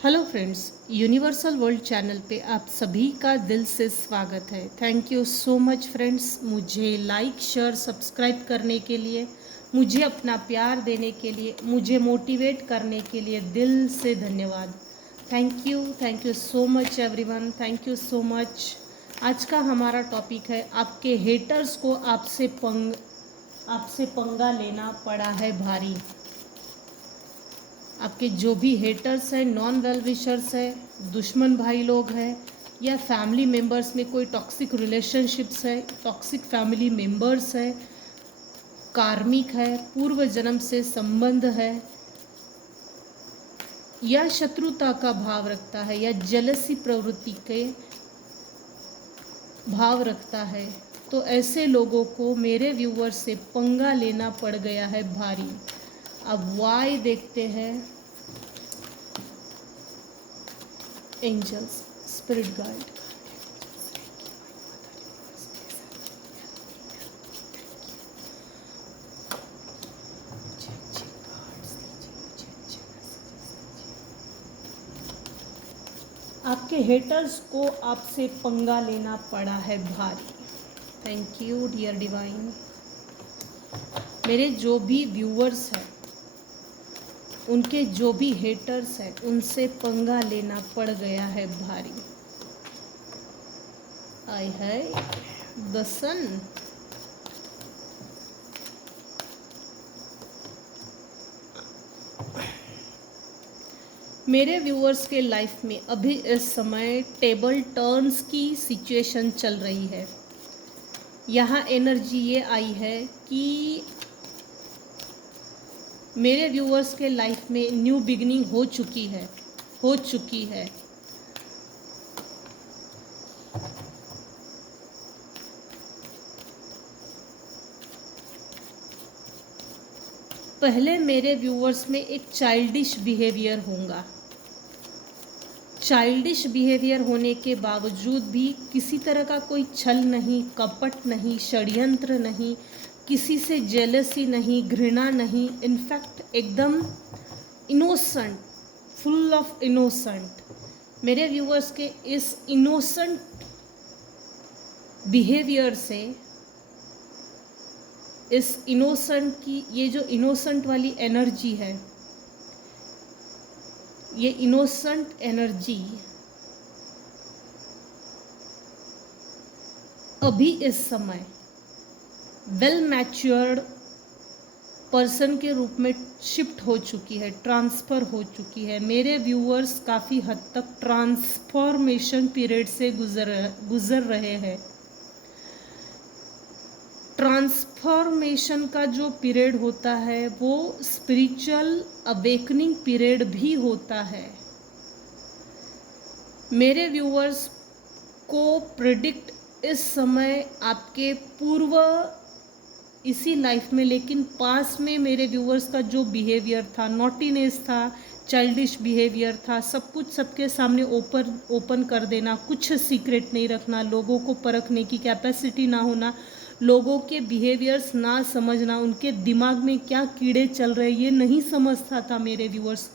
Hello friends, universal world channel पे आप सभी का दिल से स्वागत है। Thank you so much friends, मुझे लाइक शेयर सब्सक्राइब करने के लिए, मुझे अपना प्यार देने के लिए, मुझे मोटिवेट करने के लिए दिल से धन्यवाद। Thank you so much everyone, thank you so much. आज का हमारा टॉपिक है आपके हेटर्स को आपसे पंगा लेना पड़ा है भारी। आपके जो भी हेटर्स हैं, नॉन वेल विशर्स है, दुश्मन भाई लोग हैं, या फैमिली मेम्बर्स में कोई टॉक्सिक रिलेशनशिप्स है, टॉक्सिक फैमिली मेम्बर्स है, कार्मिक है, पूर्व जन्म से संबंध है, या शत्रुता का भाव रखता है, या जेलसी प्रवृत्ति के भाव रखता है, तो ऐसे लोगों को मेरे व्यूअर्स से पंगा लेना पड़ गया है भारी। अब वाई देखते हैं। एंजल्स, स्पिरिट गाइड, आपके हेटर्स को आपसे पंगा लेना पड़ा है भारी। Thank you dear divine. मेरे जो भी व्यूअर्स हैं, उनके जो भी हेटर्स हैं, उनसे पंगा लेना पड़ गया है भारी। आई है द सन। मेरे व्यूअर्स के लाइफ में अभी इस समय टेबल टर्न्स की सिचुएशन चल रही है। यहाँ एनर्जी ये आई है कि मेरे व्यूअर्स के लाइफ में न्यू बिगनिंग हो चुकी है। पहले मेरे व्यूअर्स में एक चाइल्डिश बिहेवियर होगा। चाइल्डिश बिहेवियर होने के बावजूद भी किसी तरह का कोई छल नहीं, कपट नहीं, षड्यंत्र नहीं, किसी से जेलसी नहीं, घृणा नहीं, इनफैक्ट एकदम इनोसेंट, फुल ऑफ इनोसेंट। मेरे व्यूअर्स के इस इनोसेंट बिहेवियर से, इस इनोसेंट की, ये जो इनोसेंट वाली एनर्जी है, ये इनोसेंट एनर्जी अभी इस समय वेल मैच्योर्ड पर्सन के रूप में शिफ्ट हो चुकी है, ट्रांसफ़र हो चुकी है। मेरे व्यूअर्स काफ़ी हद तक ट्रांसफॉर्मेशन पीरियड से गुजर रहे हैं। ट्रांसफॉर्मेशन का जो पीरियड होता है वो स्पिरिचुअल अवेकनिंग पीरियड भी होता है। मेरे व्यूअर्स को प्रिडिक्ट इस समय आपके पूर्व इसी लाइफ में, लेकिन पास में मेरे व्यूअर्स का जो बिहेवियर था, नॉटीनेस था, चाइल्डिश बिहेवियर था, सब कुछ सबके सामने ओपन कर देना, कुछ सीक्रेट नहीं रखना, लोगों को परखने की कैपेसिटी ना होना, लोगों के बिहेवियर्स ना समझना, उनके दिमाग में क्या कीड़े चल रहे ये नहीं समझता था मेरे व्यूअर्स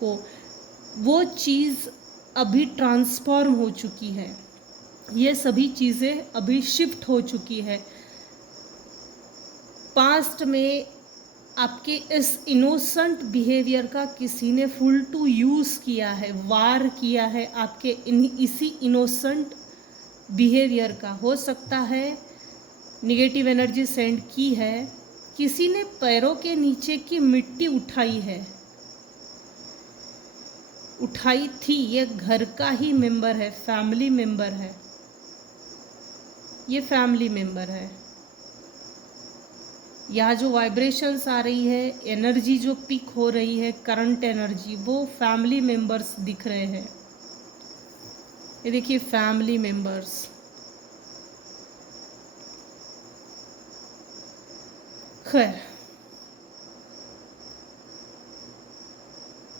को। वो चीज़ अभी ट्रांसफॉर्म हो चुकी है। ये सभी चीज़ें अभी शिफ्ट हो चुकी है। पास्ट में आपके इस इनोसेंट बिहेवियर का किसी ने फुल टू यूज़ किया है, वार किया है आपके इसी इनोसेंट बिहेवियर का। हो सकता है निगेटिव एनर्जी सेंड की है, किसी ने पैरों के नीचे की मिट्टी उठाई थी। ये घर का ही मेंबर है, फैमिली मेंबर है, ये फैमिली मेंबर है। यहाँ जो वाइब्रेशंस आ रही है, एनर्जी जो पिक हो रही है, करंट एनर्जी, वो फैमिली मेंबर्स दिख रहे हैं। ये देखिए फैमिली मेंबर्स। खैर,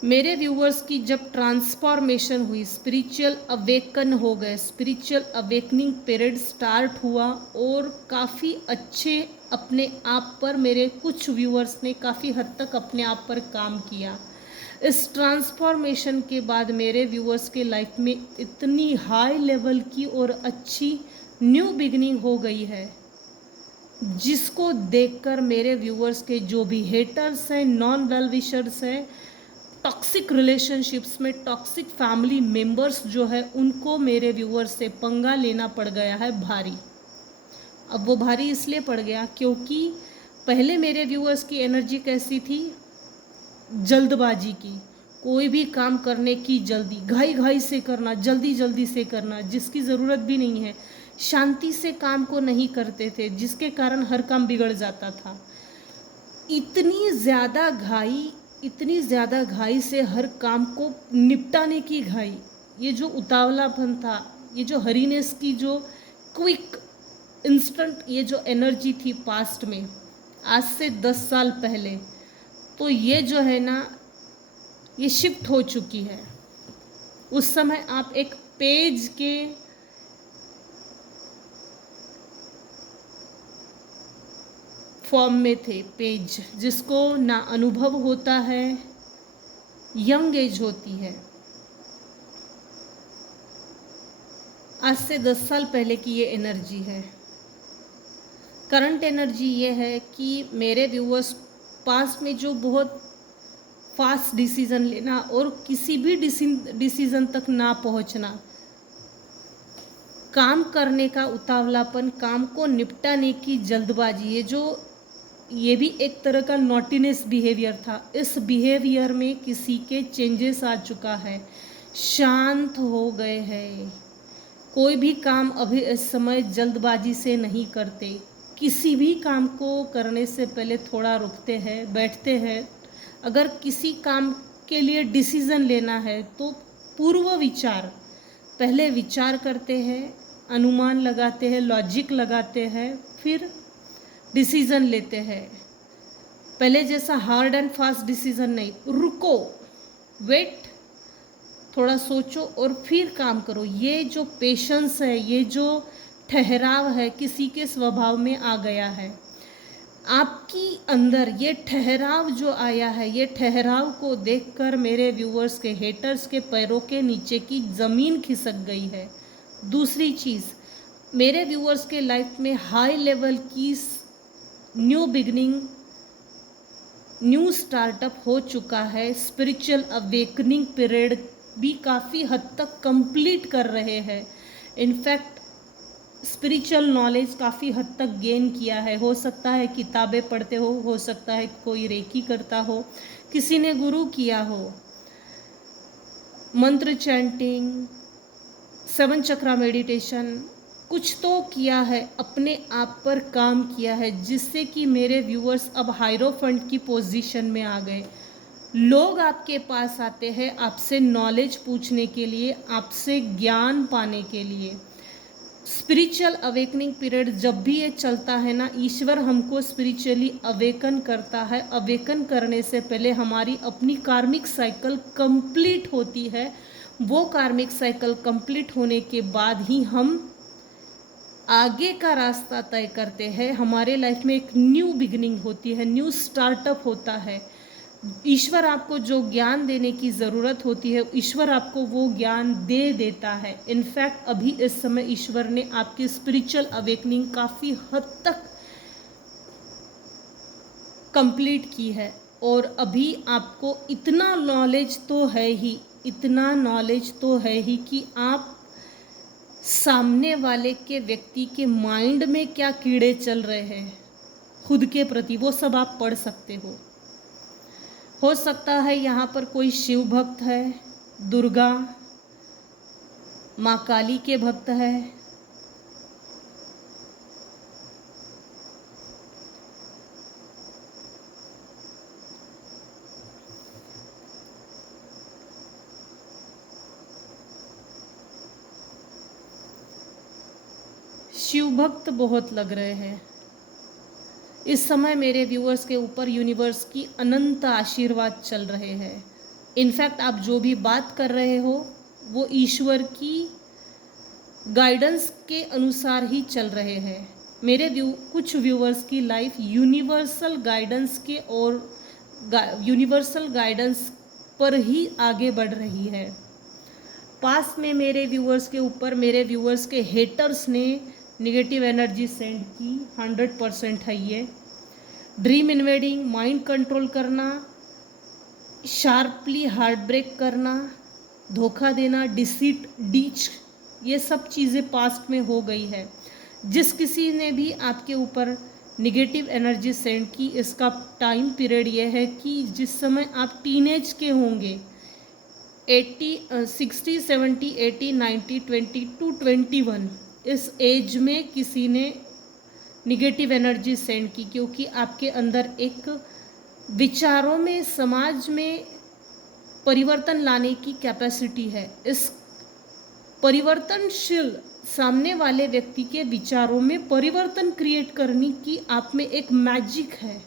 मेरे व्यूअर्स की जब ट्रांसफॉर्मेशन हुई, स्पिरिचुअल अवेकन हो गए, स्पिरिचुअल अवेकनिंग पीरियड स्टार्ट हुआ, और काफ़ी अच्छे अपने आप पर मेरे कुछ व्यूअर्स ने काफ़ी हद तक अपने आप पर काम किया। इस ट्रांसफॉर्मेशन के बाद मेरे व्यूअर्स के लाइफ में इतनी हाई लेवल की और अच्छी न्यू बिगनिंग हो गई है, जिसको देखकर मेरे व्यूअर्स के जो भी हेटर्स हैं, नॉन वेल विशर्स हैं, टॉक्सिक रिलेशनशिप्स में टॉक्सिक फैमिली मेंबर्स जो है, उनको मेरे व्यूअर्स से पंगा लेना पड़ गया है भारी। अब वो भारी इसलिए पड़ गया क्योंकि पहले मेरे व्यूअर्स की एनर्जी कैसी थी, जल्दबाजी की, कोई भी काम करने की जल्दी, घाई घाई से करना, जल्दी जल्दी से करना, जिसकी ज़रूरत भी नहीं है, शांति से काम को नहीं करते थे, जिसके कारण हर काम बिगड़ जाता था। इतनी ज़्यादा घाई से हर काम को निपटाने की घाई, ये जो उतावलापन था, ये जो हरीनेस की जो क्विक इंस्टेंट ये जो एनर्जी थी पास्ट में, आज से 10 साल पहले, तो ये जो है ना, ये शिफ्ट हो चुकी है। उस समय आप एक पेज के फॉर्म में थे, पेज जिसको ना अनुभव होता है, यंग एज होती है। आज से 10 साल पहले की ये एनर्जी है। करंट एनर्जी ये है कि मेरे व्यूअर्स पास में जो बहुत फास्ट डिसीज़न लेना और किसी भी डिसीज़न तक ना पहुंचना, काम करने का उतावलापन, काम को निपटाने की जल्दबाजी, ये भी एक तरह का नॉटीनेस बिहेवियर था। इस बिहेवियर में किसी के चेंजेस आ चुका है, शांत हो गए हैं, कोई भी काम अभी इस समय जल्दबाजी से नहीं करते, किसी भी काम को करने से पहले थोड़ा रुकते हैं, बैठते हैं। अगर किसी काम के लिए डिसीज़न लेना है तो पूर्व विचार, पहले विचार करते हैं, अनुमान लगाते हैं, लॉजिक लगाते हैं, फिर डिसीज़न लेते हैं। पहले जैसा हार्ड एंड फास्ट डिसीज़न नहीं, रुको, वेट, थोड़ा सोचो और फिर काम करो। ये जो पेशेंस है, ये जो ठहराव है, किसी के स्वभाव में आ गया है। आपकी अंदर ये ठहराव जो आया है, ये ठहराव को देखकर मेरे व्यूअर्स के, हेटर्स के पैरों के नीचे की ज़मीन खिसक गई है। दूसरी चीज़, मेरे व्यूअर्स के लाइफ में हाई लेवल की न्यू बिगनिंग, न्यू स्टार्टअप हो चुका है। स्पिरिचुअल अवेकनिंग पीरियड भी काफ़ी हद तक कंप्लीट कर रहे हैं। इनफैक्ट स्पिरिचुअल नॉलेज काफ़ी हद तक गेन किया है। हो सकता है किताबें पढ़ते हो सकता है कोई रेकी करता हो, किसी ने गुरु किया हो, मंत्र चैंटिंग, 7 चक्रा मेडिटेशन, कुछ तो किया है, अपने आप पर काम किया है, जिससे कि मेरे व्यूअर्स अब हायरोफंट की पोजीशन में आ गए। लोग आपके पास आते हैं आपसे नॉलेज पूछने के लिए, आपसे ज्ञान पाने के लिए। स्पिरिचुअल अवेकनिंग पीरियड जब भी ये चलता है ना, ईश्वर हमको स्पिरिचुअली अवेकन करता है। अवेकन करने से पहले हमारी अपनी कार्मिक साइकिल कंप्लीट होती है। वो कार्मिक साइकिल कंप्लीट होने के बाद ही हम आगे का रास्ता तय करते हैं। हमारे लाइफ में एक न्यू बिगिनिंग होती है, न्यू स्टार्टअप होता है। ईश्वर आपको जो ज्ञान देने की ज़रूरत होती है, ईश्वर आपको वो ज्ञान दे देता है। इनफैक्ट अभी इस समय ईश्वर ने आपकी स्पिरिचुअल अवेकनिंग काफ़ी हद तक कंप्लीट की है, और अभी आपको इतना नॉलेज तो है ही, इतना नॉलेज तो है ही कि आप सामने वाले के व्यक्ति के माइंड में क्या कीड़े चल रहे हैं खुद के प्रति, वो सब आप पढ़ सकते हो। हो सकता है यहाँ पर कोई शिव भक्त है, दुर्गा माँ काली के भक्त है, शिव भक्त बहुत लग रहे हैं। इस समय मेरे व्यूअर्स के ऊपर यूनिवर्स की अनंत आशीर्वाद चल रहे हैं। इनफैक्ट आप जो भी बात कर रहे हो वो ईश्वर की गाइडेंस के अनुसार ही चल रहे हैं। मेरे कुछ व्यूअर्स की लाइफ यूनिवर्सल गाइडेंस के और यूनिवर्सल गाइडेंस पर ही आगे बढ़ रही है। पास में मेरे व्यूअर्स के ऊपर मेरे व्यूअर्स के हेटर्स ने निगेटिव एनर्जी सेंड की, 100% है ये। ड्रीम इन्वेडिंग, माइंड कंट्रोल करना, शार्पली हार्ट ब्रेक करना, धोखा देना, डिसीट, डीच, ये सब चीज़ें पास्ट में हो गई है। जिस किसी ने भी आपके ऊपर निगेटिव एनर्जी सेंड की, इसका टाइम पीरियड ये है कि जिस समय आप टीनेज के होंगे, 60, 70, 80, 90, 20 टू 21, इस एज में किसी ने निगेटिव एनर्जी सेंड की, क्योंकि आपके अंदर एक विचारों में, समाज में परिवर्तन लाने की कैपेसिटी है। इस परिवर्तनशील सामने वाले व्यक्ति के विचारों में परिवर्तन क्रिएट करने की आप में एक मैजिक है,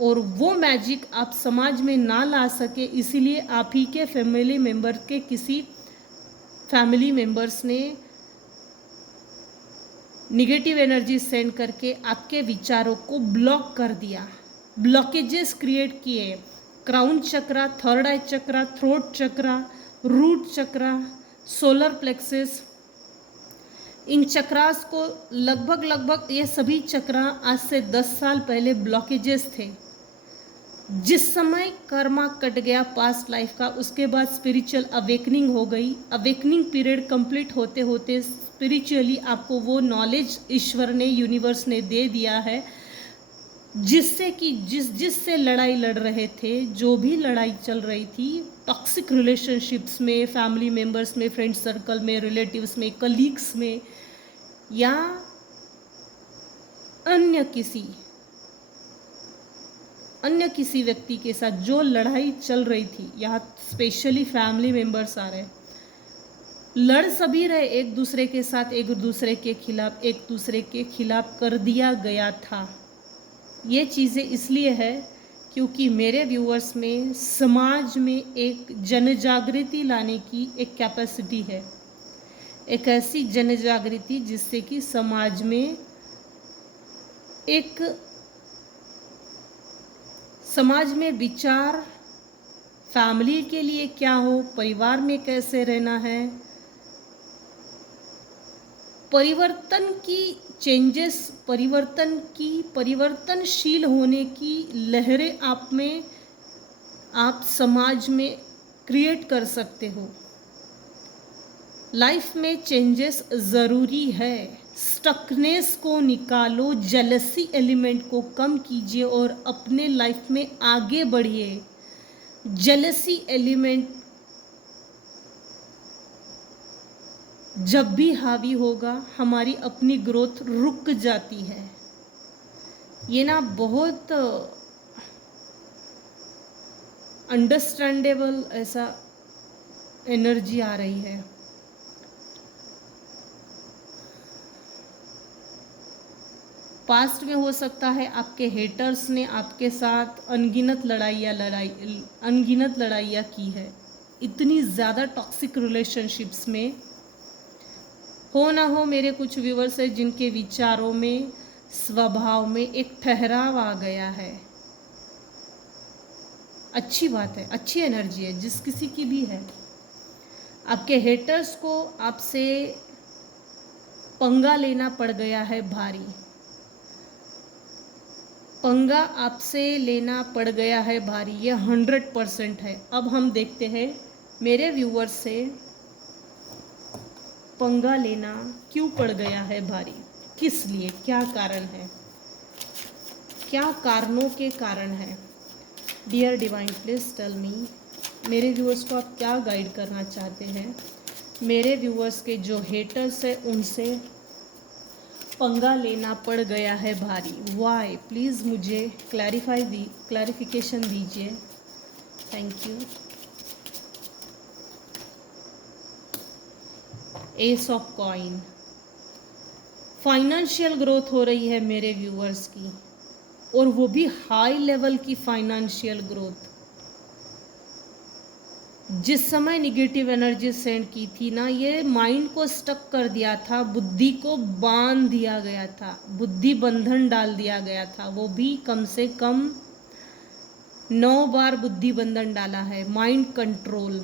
और वो मैजिक आप समाज में ना ला सके, इसीलिए आप ही के फैमिली मेंबर के किसी फैमिली मेंबर्स ने निगेटिव एनर्जी सेंड करके आपके विचारों को ब्लॉक कर दिया, ब्लॉकेजेस क्रिएट किए। क्राउन चक्रा, थर्ड आई चक्रा, थ्रोट चक्रा, रूट चक्रा, सोलर प्लेक्सेस, इन चक्रास को लगभग ये सभी चक्रा आज से 10 साल पहले ब्लॉकेजेस थे। जिस समय कर्मा कट गया पास्ट लाइफ का, उसके बाद स्पिरिचुअल अवेकनिंग हो गई। अवेकनिंग पीरियड कंप्लीट होते होते स्पिरिचुअली आपको वो नॉलेज ईश्वर ने, यूनिवर्स ने दे दिया है, जिससे कि जिससे लड़ाई लड़ रहे थे, जो भी लड़ाई चल रही थी टॉक्सिक रिलेशनशिप्स में, फैमिली मेंबर्स में, फ्रेंड सर्कल में, रिलेटिव्स में, कलीग्स में, या अन्य किसी व्यक्ति के साथ जो लड़ाई चल रही थी, यहाँ स्पेशली फैमिली मेंबर्स आ रहे, लड़ सभी रहे एक दूसरे के साथ, एक दूसरे के खिलाफ कर दिया गया था। ये चीज़ें इसलिए है क्योंकि मेरे व्यूअर्स में समाज में एक जनजागृति लाने की एक कैपेसिटी है, एक ऐसी जनजागृति जिससे कि समाज में विचार, फैमिली के लिए क्या हो, परिवार में कैसे रहना है, परिवर्तनशील होने की लहरें आप समाज में क्रिएट कर सकते हो। लाइफ में चेंजेस ज़रूरी है। स्टकनेस को निकालो, जेलसी एलिमेंट को कम कीजिए और अपने लाइफ में आगे बढ़िए। जेलसी एलिमेंट जब भी हावी होगा, हमारी अपनी ग्रोथ रुक जाती है। ये ना बहुत अंडरस्टैंडेबल ऐसा एनर्जी आ रही है। पास्ट में हो सकता है आपके हेटर्स ने आपके साथ अनगिनत लड़ाइयाँ की है। इतनी ज़्यादा टॉक्सिक रिलेशनशिप्स में हो ना हो, मेरे कुछ व्यूअर्स हैं जिनके विचारों में, स्वभाव में एक ठहराव आ गया है। अच्छी बात है, अच्छी एनर्जी है, जिस किसी की भी है। आपके हेटर्स को आपसे पंगा लेना पड़ गया है भारी, पंगा आपसे लेना पड़ गया है भारी, ये 100% है। अब हम देखते हैं मेरे व्यूअर्स से पंगा लेना क्यों पड़ गया है भारी, किस लिए, क्या कारण है, क्या कारणों के कारण है। Dear divine please tell me, मेरे व्यूअर्स को आप क्या गाइड करना चाहते हैं। मेरे व्यूअर्स के जो हेटर्स हैं उनसे पंगा लेना पड़ गया है भारी, वाई, प्लीज़ मुझे क्लैरिफिकेशन दीजिए। Thank you. S of coin, financial growth हो रही है मेरे व्यूअर्स की, और वो भी हाई लेवल की फाइनेंशियल ग्रोथ। जिस समय निगेटिव एनर्जी सेंड की थी ना, ये माइंड को स्टक कर दिया था, बुद्धि को बांध दिया गया था, बुद्धि बंधन डाल दिया गया था, वो भी कम से कम 9 बार बुद्धि बंधन डाला है, माइंड कंट्रोल।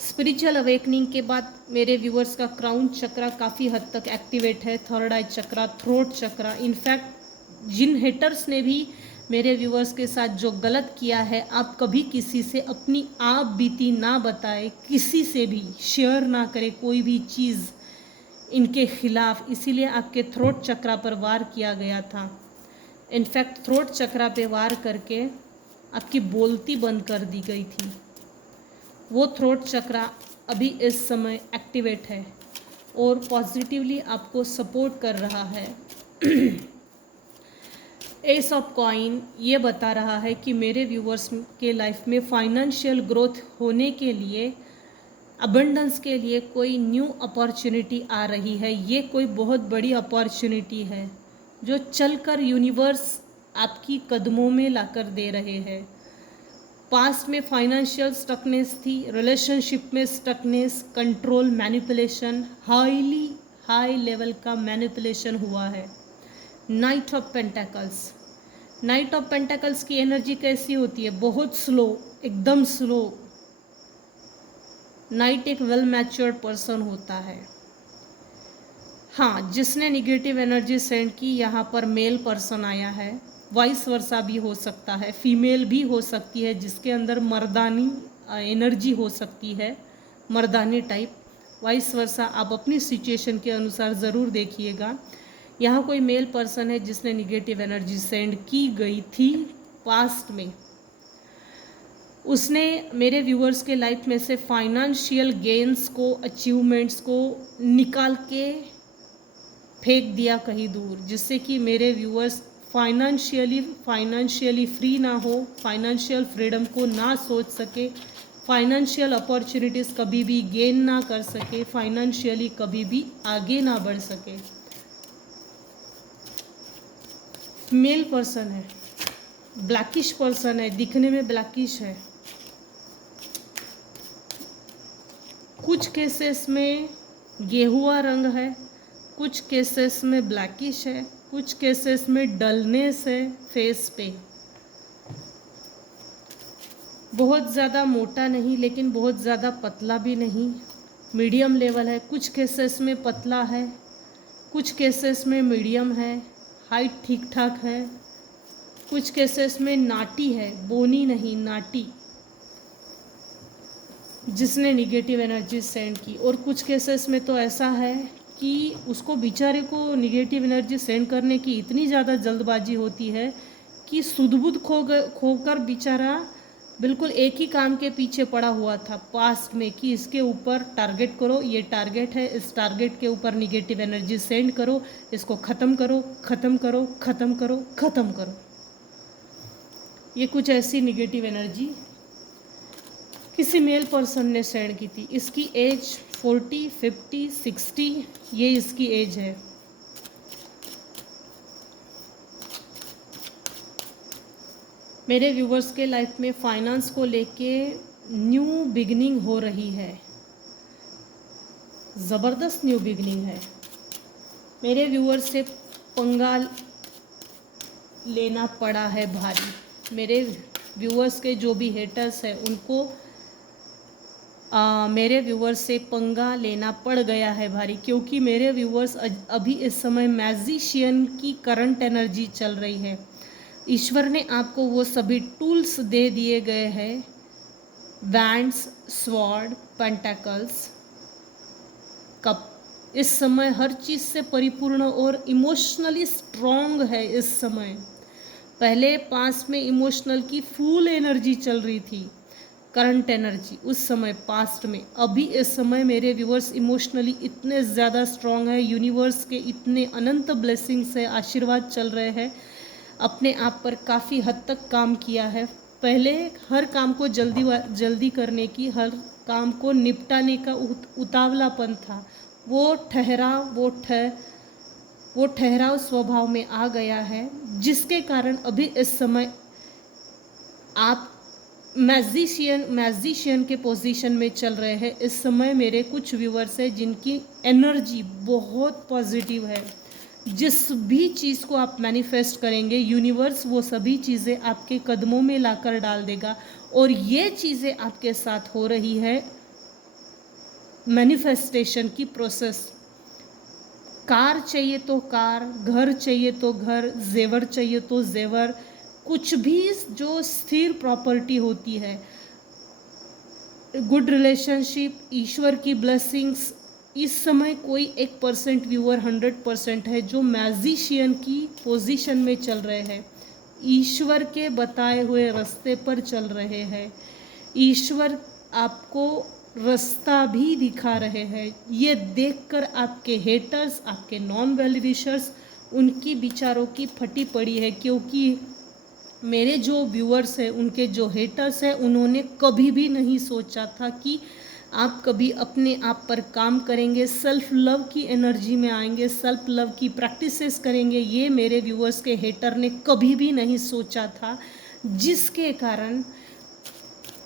स्पिरिचुअल अवेकनिंग के बाद मेरे व्यूअर्स का क्राउन चक्रा काफ़ी हद तक एक्टिवेट है, थर्ड आई चक्रा, थ्रोट चक्रा। इनफैक्ट जिन हेटर्स ने भी मेरे व्यूअर्स के साथ जो गलत किया है, आप कभी किसी से अपनी आप बीती ना बताएं, किसी से भी शेयर ना करें कोई भी चीज़ इनके खिलाफ, इसीलिए आपके थ्रोट चक्रा पर वार किया गया था। इनफैक्ट थ्रोट चक्रा पे वार करके आपकी बोलती बंद कर दी गई थी। वो थ्रोट चक्रा अभी इस समय एक्टिवेट है और पॉजिटिवली आपको सपोर्ट कर रहा है। एस ऑफ कॉइन ये बता रहा है कि मेरे व्यूवर्स के लाइफ में फाइनेंशियल ग्रोथ होने के लिए, अबंडेंस के लिए कोई न्यू अपॉर्चुनिटी आ रही है। ये कोई बहुत बड़ी अपॉर्चुनिटी है जो चलकर यूनिवर्स आपकी कदमों में लाकर दे रहे हैं। पास्ट में फाइनेंशियल स्टकनेस थी, रिलेशनशिप में stuckness, control, manipulation, high level का मैनिपुलेशन हुआ है। Night of pentacles, night of pentacles की एनर्जी कैसी होती है? बहुत स्लो, एकदम स्लो। नाइट एक वेल मैच्योर्ड पर्सन होता है। हाँ, जिसने निगेटिव एनर्जी सेंड की, यहाँ पर मेल पर्सन आया है, वाइस वर्सा भी हो सकता है, फीमेल भी हो सकती है जिसके अंदर मर्दानी एनर्जी हो सकती है, मर्दानी टाइप, वाइस वर्सा। आप अपनी सिचुएशन के अनुसार ज़रूर देखिएगा। यहाँ कोई मेल पर्सन है जिसने निगेटिव एनर्जी सेंड की गई थी पास्ट में। उसने मेरे व्यूअर्स के लाइफ में से फाइनेंशियल गेन्स को, अचीवमेंट्स को निकाल के फेंक दिया कहीं दूर, जिससे कि मेरे व्यूअर्स फाइनेंशियली फ्री ना हो, फाइनेंशियल फ्रीडम को ना सोच सके, फाइनेंशियल अपॉर्चुनिटीज़ कभी भी गेन ना कर सके, फाइनेंशियली कभी भी आगे ना बढ़ सके। मेल पर्सन है, ब्लैकिश पर्सन है, दिखने में ब्लैकिश है। कुछ केसेस में गेहुआ रंग है, कुछ केसेस में ब्लैकिश है, कुछ केसेस में डलनेस है फेस पे। बहुत ज़्यादा मोटा नहीं लेकिन बहुत ज़्यादा पतला भी नहीं, मीडियम लेवल है। कुछ केसेस में पतला है, कुछ केसेस में मीडियम है, हाइट ठीक ठाक है। कुछ केसेस में नाटी है, बोनी नहीं, नाटी, जिसने निगेटिव एनर्जी सेंड की। और कुछ केसेस में तो ऐसा है कि उसको बेचारे को निगेटिव एनर्जी सेंड करने की इतनी ज़्यादा जल्दबाजी होती है कि सुध-बुध खोकर बेचारा बिल्कुल एक ही काम के पीछे पड़ा हुआ था पास्ट में कि इसके ऊपर टारगेट करो, ये टारगेट है, इस टारगेट के ऊपर निगेटिव एनर्जी सेंड करो, इसको ख़त्म करो, ख़त्म करो, ख़त्म करो, ख़त्म करो। ये कुछ ऐसी निगेटिव एनर्जी किसी मेल पर्सन ने सेंड की थी। इसकी एज 40, 50, 60 ये इसकी एज है। मेरे व्यूवर्स के लाइफ में फाइनेंस को लेके न्यू बिगनिंग हो रही है, ज़बरदस्त न्यू बिगनिंग है। मेरे व्यूवर्स से पंगा लेना पड़ा है भारी। मेरे व्यूवर्स के जो भी हेटर्स हैं उनको मेरे व्यूवर्स से पंगा लेना पड़ गया है भारी, क्योंकि मेरे व्यूवर्स अभी इस समय मैजिशियन की करंट एनर्जी चल रही है। ईश्वर ने आपको वो सभी टूल्स दे दिए गए हैं, वैंड्स, स्वॉर्ड, पेंटाकल्स, कप। इस समय हर चीज़ से परिपूर्ण और इमोशनली स्ट्रॉन्ग है इस समय। पहले पास में इमोशनल की फुल एनर्जी चल रही थी, करंट एनर्जी उस समय पास्ट में। अभी इस समय मेरे व्यूअर्स इमोशनली इतने ज़्यादा स्ट्रॉन्ग है, यूनिवर्स के इतने अनंत ब्लेसिंग्स से आशीर्वाद चल रहे हैं। अपने आप पर काफ़ी हद तक काम किया है। पहले हर काम को जल्दी करने की, हर काम को निपटाने का उतावलापन था, वो ठहराव स्वभाव में आ गया है, जिसके कारण अभी इस समय आप मैजिशियन के पोजीशन में चल रहे हैं। इस समय मेरे कुछ व्यूवर्स हैं जिनकी एनर्जी बहुत पॉजिटिव है, जिस भी चीज़ को आप मैनिफेस्ट करेंगे, यूनिवर्स वो सभी चीज़ें आपके कदमों में लाकर डाल देगा। और ये चीज़ें आपके साथ हो रही है मैनिफेस्टेशन की प्रोसेस। कार चाहिए तो कार, घर चाहिए तो घर, जेवर चाहिए तो जेवर, कुछ भी जो स्थिर प्रॉपर्टी होती है, गुड रिलेशनशिप, ईश्वर की ब्लेसिंग्स। इस समय कोई 1% व्यूअर 100% है जो मैजिशियन की पोजीशन में चल रहे हैं, ईश्वर के बताए हुए रास्ते पर चल रहे हैं। ईश्वर आपको रास्ता भी दिखा रहे हैं। ये देखकर आपके हेटर्स, आपके नॉन वेल विशर्स, उनकी विचारों की फटी पड़ी है, क्योंकि मेरे जो व्यूअर्स हैं, उनके जो हेटर्स हैं, उन्होंने कभी भी नहीं सोचा था कि आप कभी अपने आप पर काम करेंगे, सेल्फ लव की एनर्जी में आएंगे, सेल्फ लव की प्रैक्टिसेस करेंगे। ये मेरे व्यूअर्स के हेटर ने कभी भी नहीं सोचा था, जिसके कारण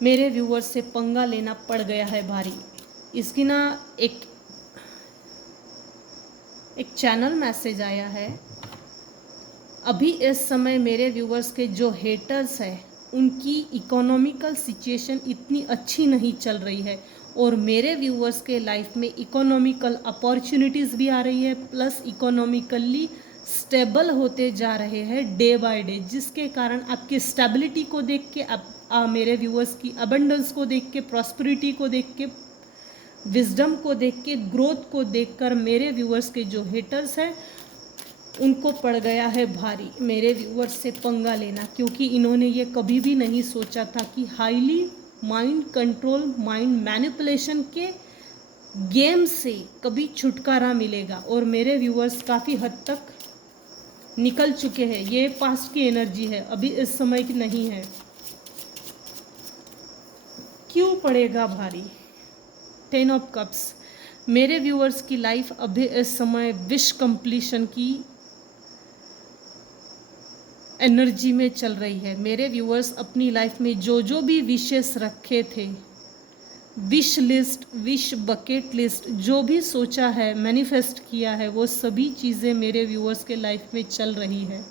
मेरे व्यूअर्स से पंगा लेना पड़ गया है भारी। इसकी ना एक चैनल मैसेज आया है। अभी इस समय मेरे व्यूअर्स के जो हेटर्स हैं, उनकी इकोनॉमिकल सिचुएशन इतनी अच्छी नहीं चल रही है, और मेरे व्यूअर्स के लाइफ में इकोनॉमिकल अपॉर्चुनिटीज़ भी आ रही है, प्लस इकोनॉमिकली स्टेबल होते जा रहे हैं डे बाय डे, जिसके कारण आपकी स्टेबिलिटी को देख के, मेरे व्यूअर्स की अबंडेंस को देख के, प्रॉस्पेरिटी को देख के, विजडम को देख के, ग्रोथ को देखकर मेरे व्यूअर्स के जो हेटर्स हैं, उनको पड़ गया है भारी मेरे व्यूअर्स से पंगा लेना, क्योंकि इन्होंने ये कभी भी नहीं सोचा था कि highly mind control, mind manipulation के गेम से कभी छुटकारा मिलेगा। और मेरे व्यूअर्स काफ़ी हद तक निकल चुके हैं। ये पास्ट की एनर्जी है, अभी इस समय की नहीं है। क्यों पड़ेगा भारी? 10 ऑफ कप्स। मेरे व्यूअर्स की लाइफ अभी इस समय विश कंप्लीशन की एनर्जी में चल रही है। मेरे व्यूअर्स अपनी लाइफ में जो जो भी विशेस रखे थे, wish list, wish bucket list, जो भी सोचा है, मैनिफेस्ट किया है, वो सभी चीज़ें मेरे व्यूअर्स के लाइफ में चल रही है।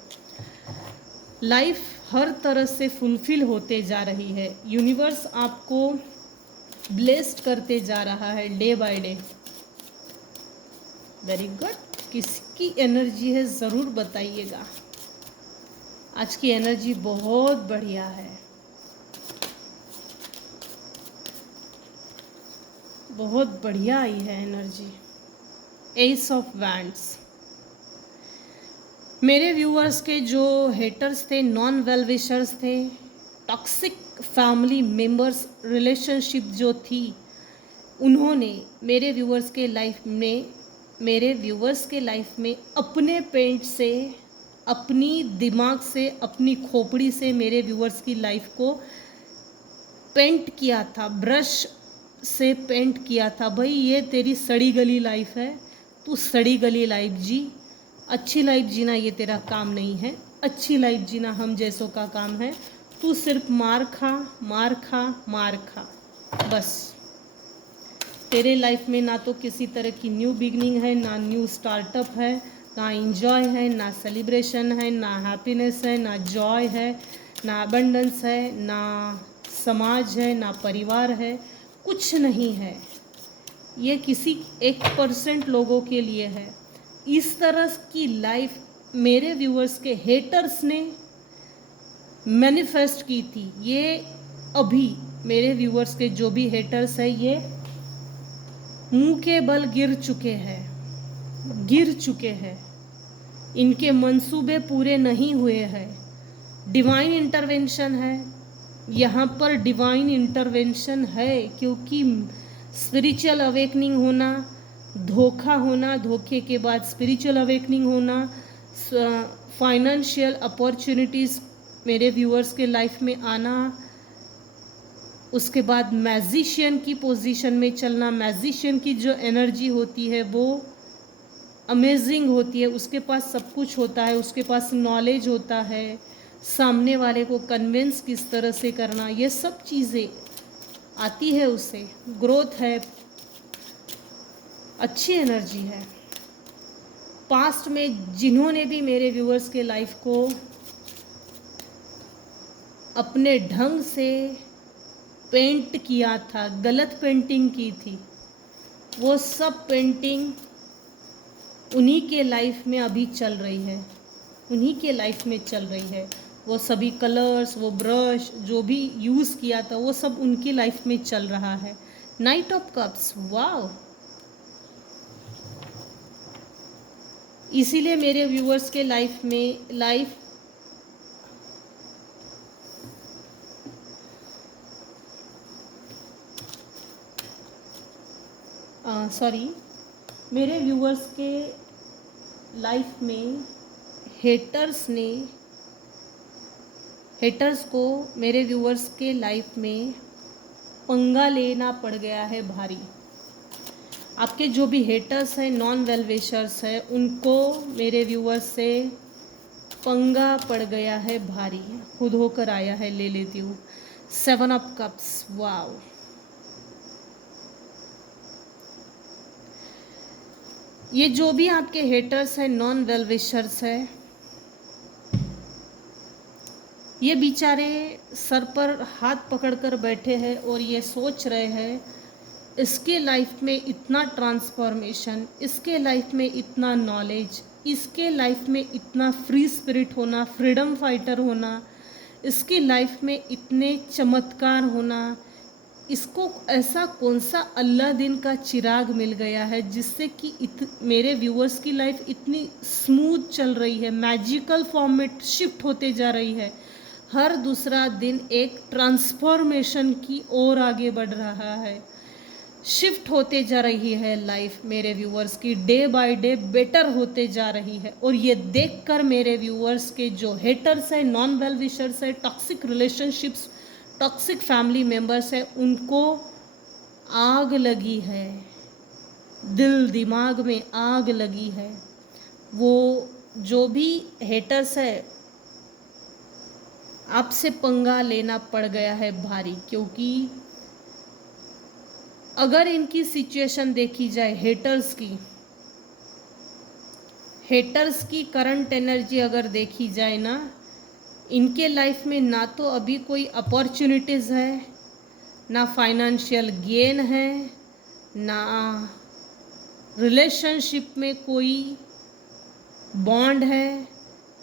लाइफ हर तरह से फुलफिल होते जा रही है। यूनिवर्स आपको ब्लेस्ड करते जा रहा है day by day. Very good. किसकी एनर्जी है ज़रूर बताइएगा। आज की एनर्जी बहुत बढ़िया है, बहुत बढ़िया आई है एनर्जी। S of wands. मेरे व्यूअर्स के जो हेटर्स थे, नॉन वेल विशर्स थे, टॉक्सिक फैमिली मेंबर्स रिलेशनशिप जो थी, उन्होंने मेरे व्यूअर्स के लाइफ में अपने पेंट से, अपनी दिमाग से, अपनी खोपड़ी से मेरे व्यूअर्स की लाइफ को पेंट किया था, ब्रश से पेंट किया था। भाई ये तेरी सड़ी गली लाइफ है, तू सड़ी गली लाइफ जी, अच्छी लाइफ जीना ये तेरा काम नहीं है, अच्छी लाइफ जीना हम जैसों का काम है। तू सिर्फ मार खा, मार खा, मार खा, बस। तेरे लाइफ में ना तो किसी तरह की न्यू बिगनिंग है, ना न्यू स्टार्टअप है, ना इंजॉय है, ना सेलिब्रेशन है, ना हैप्पीनेस है, ना जॉय है, ना अबंडेंस है, ना समाज है, ना परिवार है, कुछ नहीं है। ये किसी 1% लोगों के लिए है। इस तरह की लाइफ मेरे व्यूअर्स के हेटर्स ने मैनिफेस्ट की थी। ये अभी मेरे व्यूअर्स के जो भी हेटर्स हैं, ये मुंह के बल गिर चुके हैं। इनके मंसूबे पूरे नहीं हुए हैं। डिवाइन इंटरवेंशन है यहाँ पर, डिवाइन इंटरवेंशन है, क्योंकि स्पिरिचुअल अवेकनिंग होना, धोखा होना, धोखे के बाद स्पिरिचुअल अवेकनिंग होना, फाइनेंशियल अपॉर्चुनिटीज़ मेरे व्यूअर्स के लाइफ में आना, उसके बाद मैजिशियन की पोजीशन में चलना। मैजिशियन की जो एनर्जी होती है वो अमेजिंग होती है, उसके पास सब कुछ होता है, उसके पास नॉलेज होता है, सामने वाले को कन्विंस किस तरह से करना, ये सब चीज़ें आती है उसे। ग्रोथ है, अच्छी एनर्जी है। पास्ट में जिन्होंने भी मेरे व्यूअर्स के लाइफ को अपने ढंग से पेंट किया था, गलत पेंटिंग की थी, वो सब पेंटिंग उन्हीं के लाइफ में अभी चल रही है, उन्हीं के लाइफ में चल रही है। वो सभी कलर्स, वो ब्रश जो भी यूज़ किया था, वो सब उनकी लाइफ में चल रहा है। नाइट ऑफ कप्स, वाव। इसीलिए मेरे व्यूअर्स के लाइफ में मेरे व्यूअर्स के लाइफ में हेटर्स को मेरे व्यूअर्स के लाइफ में पंगा लेना पड़ गया है भारी। आपके जो भी हेटर्स हैं, नॉन वेल विशर्स हैं, उनको मेरे व्यूअर्स से पंगा पड़ गया है भारी। खुद होकर आया है, ले लेती हूँ। 7 ऑफ कप्स, वाव। ये जो भी आपके हेटर्स हैं, नॉन वेल विशर्स हैं, ये बेचारे सर पर हाथ पकड़कर बैठे हैं और ये सोच रहे हैं इसके लाइफ में इतना ट्रांसफॉर्मेशन, इसके लाइफ में इतना नॉलेज, इसके लाइफ में इतना फ्री स्पिरिट होना, फ्रीडम फाइटर होना, इसकी लाइफ में इतने चमत्कार होना, इसको ऐसा कौन सा अल्लाह दिन का चिराग मिल गया है जिससे कि मेरे व्यूअर्स की लाइफ इतनी स्मूथ चल रही है, मैजिकल फॉर्म में शिफ्ट होते जा रही है। हर दूसरा दिन एक ट्रांसफॉर्मेशन की ओर आगे बढ़ रहा है, शिफ्ट होते जा रही है लाइफ मेरे व्यूअर्स की, डे बाय डे बेटर होते जा रही है। और ये देखकर मेरे व्यूअर्स के जो हेटर्स हैं, नॉन वेल विशर्स हैं, toxic relationships, toxic family members हैं, उनको आग लगी है, दिल दिमाग में आग लगी है। वो जो भी हेटर्स है, आपसे पंगा लेना पड़ गया है भारी, क्योंकि अगर इनकी सिचुएशन देखी जाए, हेटर्स की करंट एनर्जी अगर देखी जाए ना, इनके लाइफ में ना तो अभी कोई अपॉर्चुनिटीज़ है, ना फाइनेंशियल गेन है, ना रिलेशनशिप में कोई बॉन्ड है,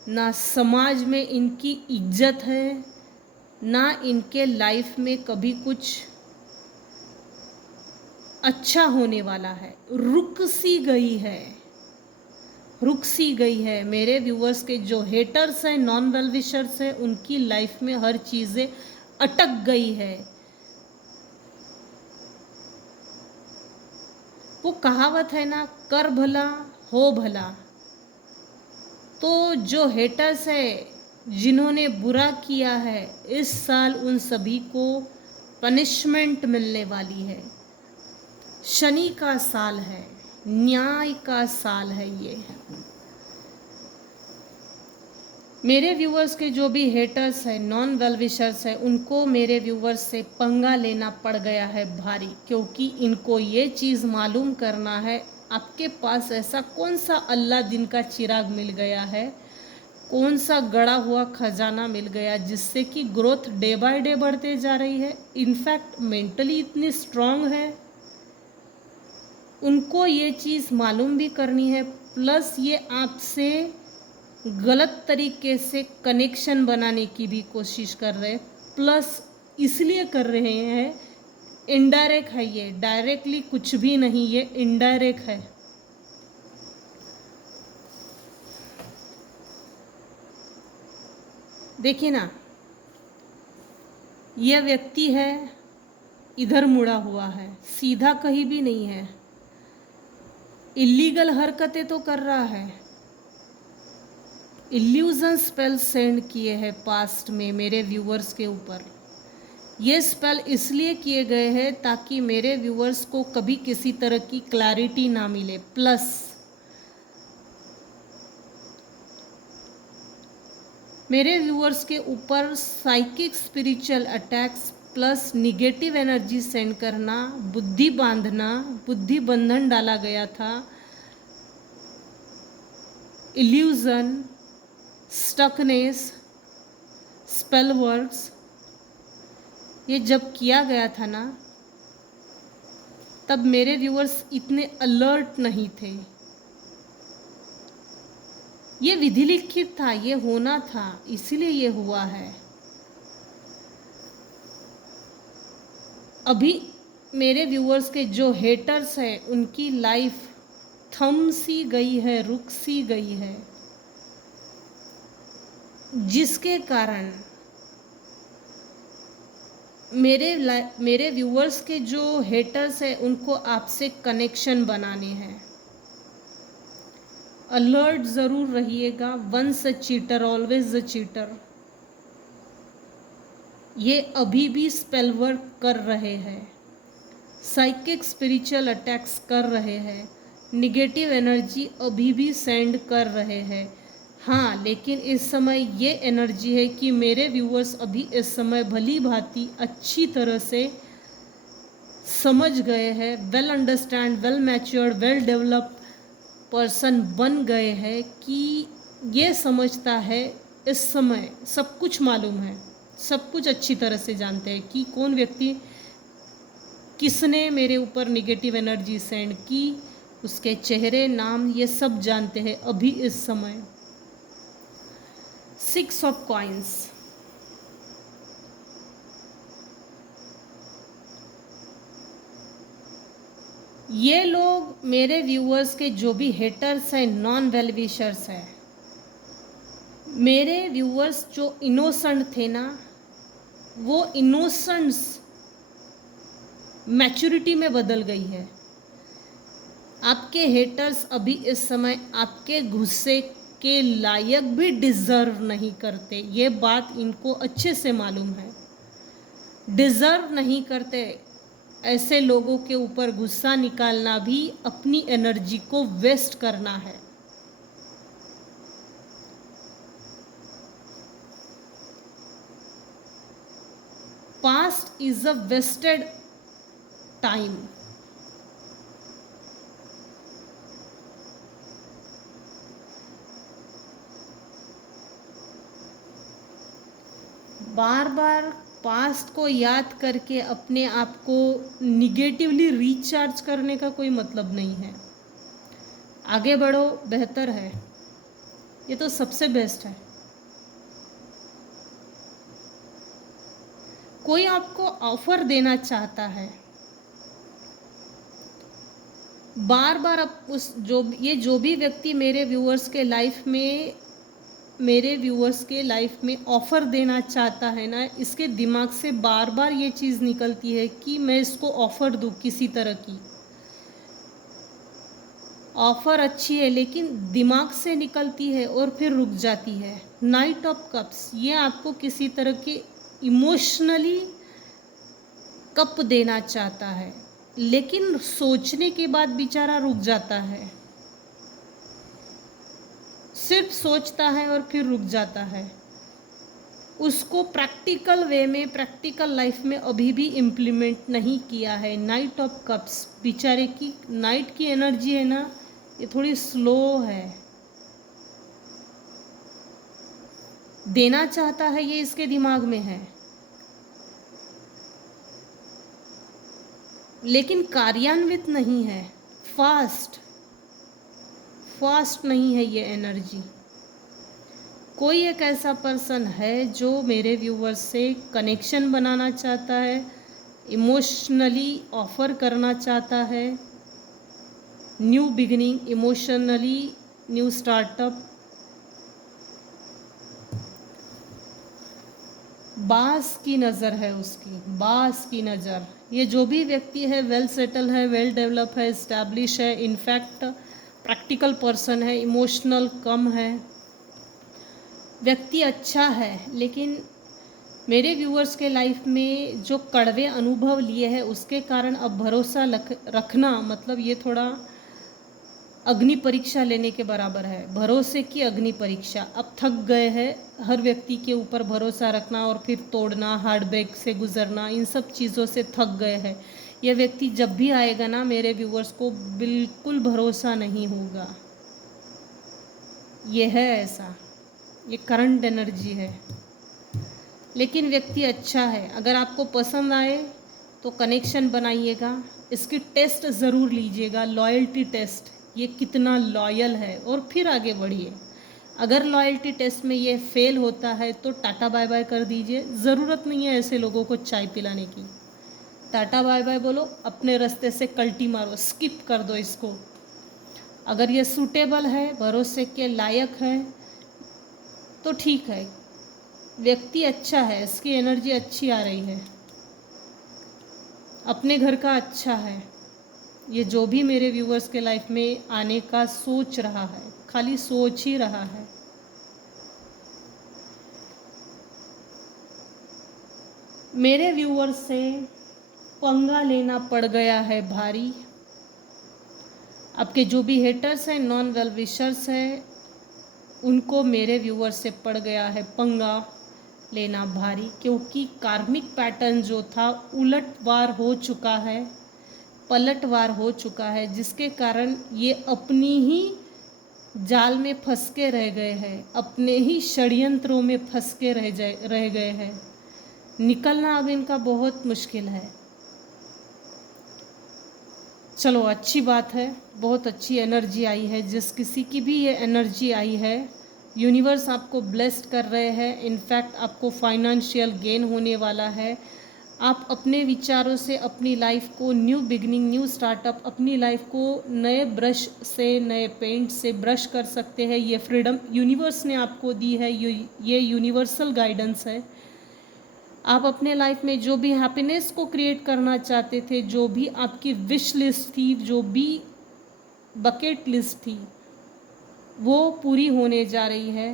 ना समाज में इनकी इज्जत है, ना इनके लाइफ में कभी कुछ अच्छा होने वाला है। रुक सी गई है मेरे व्यूअर्स के जो हेटर्स हैं, नॉन वेल विशर्स हैं, उनकी लाइफ में हर चीज़ें अटक गई है। वो कहावत है ना, कर भला हो भला। तो जो हेटर्स है, जिन्होंने बुरा किया है, इस साल उन सभी को पनिशमेंट मिलने वाली है। शनि का साल है, न्याय का साल है ये। मेरे व्यूअर्स के जो भी हेटर्स हैं, नॉन वेल विशर्स हैं, उनको मेरे व्यूअर्स से पंगा लेना पड़ गया है भारी, क्योंकि इनको ये चीज़ मालूम करना है आपके पास ऐसा कौन सा अल्लाह दिन का चिराग मिल गया है, कौन सा गड़ा हुआ खजाना मिल गया जिससे कि ग्रोथ डे बाय डे बढ़ते जा रही है। इनफैक्ट मेंटली इतनी स्ट्रांग है, उनको ये चीज़ मालूम भी करनी है, प्लस ये आपसे गलत तरीके से कनेक्शन बनाने की भी कोशिश कर रहे हैं। प्लस इसलिए कर रहे हैं, इनडायरेक्ट है ये, डायरेक्टली कुछ भी नहीं, ये इनडायरेक्ट है। देखिए ना, यह व्यक्ति है, इधर मुड़ा हुआ है, सीधा कहीं भी नहीं है, इलीगल हरकतें तो कर रहा है। इल्यूजन स्पेल सेंड किए हैं पास्ट में मेरे व्यूअर्स के ऊपर। ये स्पेल इसलिए किए गए हैं ताकि मेरे व्यूअर्स को कभी किसी तरह की क्लैरिटी ना मिले। प्लस मेरे व्यूअर्स के ऊपर psychic spiritual attacks plus negative energy send करना, बुद्धि बांधना, बुद्धि बंधन डाला गया था। इल्यूजन, स्टकनेस, स्पेल वर्क्स, ये जब किया गया था ना, तब मेरे व्यूअर्स इतने अलर्ट नहीं थे। ये विधि लिखित था, ये होना था, इसीलिए ये हुआ है। अभी मेरे व्यूअर्स के जो हेटर्स हैं उनकी लाइफ थम सी गई है, रुक सी गई है, जिसके कारण मेरे व्यूअर्स के जो हेटर्स हैं उनको आपसे कनेक्शन बनाने हैं। अलर्ट ज़रूर रहिएगा। Once a cheater always a cheater. ये अभी भी स्पेल वर्क कर रहे हैं, साइकिक स्पिरिचुअल अटैक्स कर रहे हैं, निगेटिव एनर्जी अभी भी सेंड कर रहे हैं। हाँ, लेकिन इस समय ये एनर्जी है कि मेरे व्यूअर्स अभी इस समय भली भांति अच्छी तरह से समझ गए हैं, well understand, well matured, well developed person बन गए हैं कि ये समझता है इस समय सब कुछ मालूम है, सब कुछ अच्छी तरह से जानते हैं कि कौन व्यक्ति किसने मेरे ऊपर निगेटिव एनर्जी सेंड की, उसके चेहरे, नाम, ये सब जानते हैं अभी इस समय। 6 ऑफ कॉइन्स। ये लोग मेरे व्यूअर्स के जो भी हेटर्स हैं, नॉन वेलविशर्स हैं, मेरे व्यूअर्स जो इनोसेंट थे ना, वो इनोसेंस मैच्योरिटी में बदल गई है। आपके हेटर्स अभी इस समय आपके गुस्से के लायक भी डिज़र्व नहीं करते। ये बात इनको अच्छे से मालूम है, डिज़र्व नहीं करते। ऐसे लोगों के ऊपर गुस्सा निकालना भी अपनी एनर्जी को वेस्ट करना है। Past is a wasted time. बार बार पास्ट को याद करके अपने आप को निगेटिवली रिचार्ज करने का कोई मतलब नहीं है। आगे बढ़ो, बेहतर है, ये तो सबसे बेस्ट है। कोई आपको ऑफर देना चाहता है, बार बार अब उस जो भी व्यक्ति मेरे व्यूअर्स के लाइफ में ऑफ़र देना चाहता है ना, इसके दिमाग से बार बार ये चीज़ निकलती है कि मैं इसको ऑफ़र दूँ किसी तरह की। ऑफ़र अच्छी है लेकिन दिमाग से निकलती है और फिर रुक जाती है। नाइट ऑफ कप्स, ये आपको किसी तरह के इमोशनली कप देना चाहता है, लेकिन सोचने के बाद बेचारा रुक जाता है, सिर्फ सोचता है और फिर रुक जाता है। उसको प्रैक्टिकल वे में, प्रैक्टिकल लाइफ में अभी भी इम्प्लीमेंट नहीं किया है। नाइट ऑफ कप्स, बेचारे की नाइट की एनर्जी है ना, ये थोड़ी स्लो है। देना चाहता है, ये इसके दिमाग में है, लेकिन कार्यान्वित नहीं है। फास्ट नहीं है ये एनर्जी। कोई एक ऐसा पर्सन है जो मेरे व्यूवर्स से कनेक्शन बनाना चाहता है, इमोशनली ऑफर करना चाहता है, new beginning, emotionally new startup. बास की नज़र है उसकी, बास की नज़र। ये जो भी व्यक्ति है वेल सेटल है, वेल डेवलप है, इस्टेब्लिश है, इनफैक्ट प्रैक्टिकल पर्सन है, इमोशनल कम है, व्यक्ति अच्छा है, लेकिन मेरे व्यूअर्स के लाइफ में जो कड़वे अनुभव लिए हैं उसके कारण अब भरोसा रखना मतलब ये थोड़ा अग्नि परीक्षा लेने के बराबर है। भरोसे की अग्नि परीक्षा। अब थक गए हैं हर व्यक्ति के ऊपर भरोसा रखना और फिर तोड़ना, हार्ट ब्रेक से गुजरना, इन सब चीज़ों से थक गए हैं। यह व्यक्ति जब भी आएगा ना, मेरे व्यूअर्स को बिल्कुल भरोसा नहीं होगा। ये है ऐसा, ये करंट एनर्जी है। लेकिन व्यक्ति अच्छा है, अगर आपको पसंद आए तो कनेक्शन बनाइएगा, इसकी टेस्ट ज़रूर लीजिएगा, लॉयल्टी टेस्ट, ये कितना लॉयल है, और फिर आगे बढ़िए। अगर लॉयल्टी टेस्ट में ये फेल होता है तो टाटा बाय बाय कर दीजिए, ज़रूरत नहीं है ऐसे लोगों को चाय पिलाने की। टाटा बाय बाय बोलो, अपने रास्ते से कल्टी मारो, स्किप कर दो इसको। अगर ये सूटेबल है, भरोसे के लायक है, तो ठीक है, व्यक्ति अच्छा है, इसकी एनर्जी अच्छी आ रही है, अपने घर का अच्छा है। ये जो भी मेरे व्यूवर्स के लाइफ में आने का सोच रहा है, खाली सोच ही रहा है। मेरे व्यूवर्स से पंगा लेना पड़ गया है भारी। आपके जो भी हेटर्स हैं, नॉन वेल विशर्स हैं, उनको मेरे व्यूवर्स से पड़ गया है पंगा लेना भारी, क्योंकि कार्मिक पैटर्न जो था उलटवार हो चुका है, पलटवार हो चुका है, जिसके कारण ये अपनी ही जाल में फंस के रह गए हैं, अपने ही षड्यंत्रों में फंस के रह गए हैं। निकलना अब इनका बहुत मुश्किल है। चलो अच्छी बात है, बहुत अच्छी एनर्जी आई है। जिस किसी की भी ये एनर्जी आई है, यूनिवर्स आपको ब्लेस्ड कर रहे हैं। इनफैक्ट आपको फाइनेंशियल गेन होने वाला है। आप अपने विचारों से अपनी लाइफ को न्यू बिगनिंग, न्यू स्टार्टअप, अपनी लाइफ को नए ब्रश से, नए पेंट से ब्रश कर सकते हैं। ये फ्रीडम यूनिवर्स ने आपको दी है, ये यूनिवर्सल गाइडेंस है। आप अपने लाइफ में जो भी हैप्पीनेस को क्रिएट करना चाहते थे, जो भी आपकी विश लिस्ट थी, जो भी बकेट लिस्ट थी, वो पूरी होने जा रही है।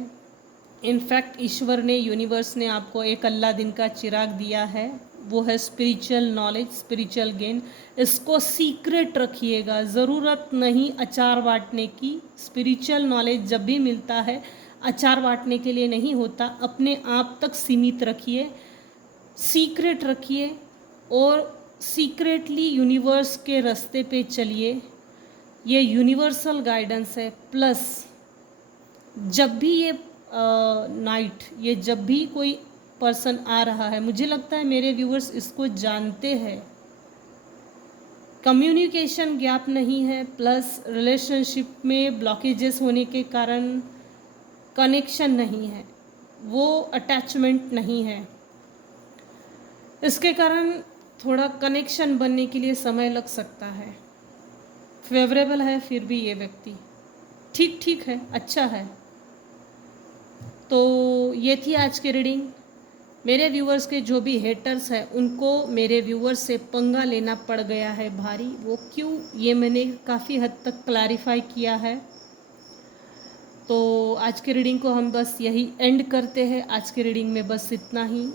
इनफैक्ट ईश्वर ने, यूनिवर्स ने आपको एक अल्लाह दिन का चिराग दिया है, वो है स्पिरिचुअल नॉलेज, स्पिरिचुअल गेन। इसको सीक्रेट रखिएगा, ज़रूरत नहीं अचार बांटने की। स्पिरिचुअल नॉलेज जब भी मिलता है, अचार बांटने के लिए नहीं होता, अपने आप तक सीमित रखिए, सीक्रेट रखिए, और सीक्रेटली यूनिवर्स के रास्ते पे चलिए। ये यूनिवर्सल गाइडेंस है। प्लस जब भी ये नाइट, ये जब भी कोई पर्सन आ रहा है, मुझे लगता है मेरे व्यूअर्स इसको जानते हैं, कम्युनिकेशन गैप नहीं है, प्लस रिलेशनशिप में ब्लॉकेजेस होने के कारण कनेक्शन नहीं है, वो अटैचमेंट नहीं है, इसके कारण थोड़ा कनेक्शन बनने के लिए समय लग सकता है। फेवरेबल है फिर भी ये व्यक्ति ठीक ठीक है, अच्छा है। तो ये थी आज की रीडिंग। मेरे व्यूवर्स के जो भी हेटर्स हैं, उनको मेरे व्यूवर्स से पंगा लेना पड़ गया है भारी। वो क्यों, ये मैंने काफ़ी हद तक क्लैरिफाई किया है। तो आज की रीडिंग को हम बस यही एंड करते हैं। आज की रीडिंग में बस इतना ही।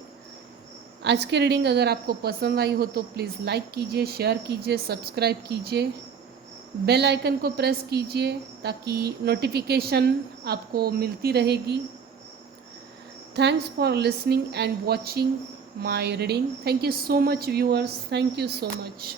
आज की रीडिंग अगर आपको पसंद आई हो तो प्लीज़ लाइक कीजिए, शेयर कीजिए, सब्सक्राइब कीजिए, बेल आइकन को प्रेस कीजिए, ताकि नोटिफिकेशन आपको मिलती रहेगी। Thanks for listening and watching my reading. Thank you so much viewers, thank you so much.